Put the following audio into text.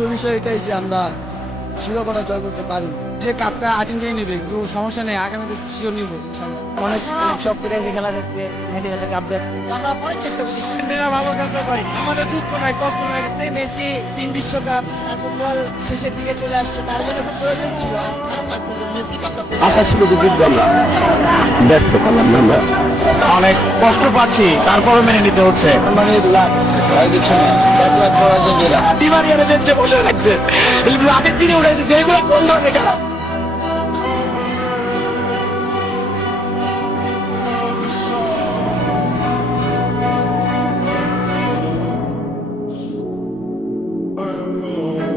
দুঃখের বিষয় এটাই যে আমরা শিরোপাটা জয় করতে পারি। যে কাপটা আর্জেন্টিনা নেবে, একটু সমস্যা নেই, আগামীতে শিওর নিব ইনশাল্লাহ। অনেক শখ করে খেলা দেখতে মেসি কাপ দেয়। আমরা অনেক চেষ্টা করছি, আর্জেন্টিনা ভালো খেলতে পারি। আমাদের দুঃখ নাই, কষ্ট নাই। মেসি 3 বিশ্বকাপ, তার ফুটবল শেষের দিকে চলে আসছে, তার জন্য খুব প্রয়োজন ছিল। আর খারাপ লাগতো যে মেসি কাপটা পেয়ে আশা ছিল যে জিতবো আমরা, ব্যর্থ করলাম না আমরা। অনেক কষ্ট পাচ্ছি, তারপরও মেনে নিতে হচ্ছে। মানে লাখ করার জন্য ডিমারিয়ারে দেখতে বলে রাখছে, রাতের দিনে উঠে দিচ্ছে, এগুলো কোন ধরনের খেলা? I am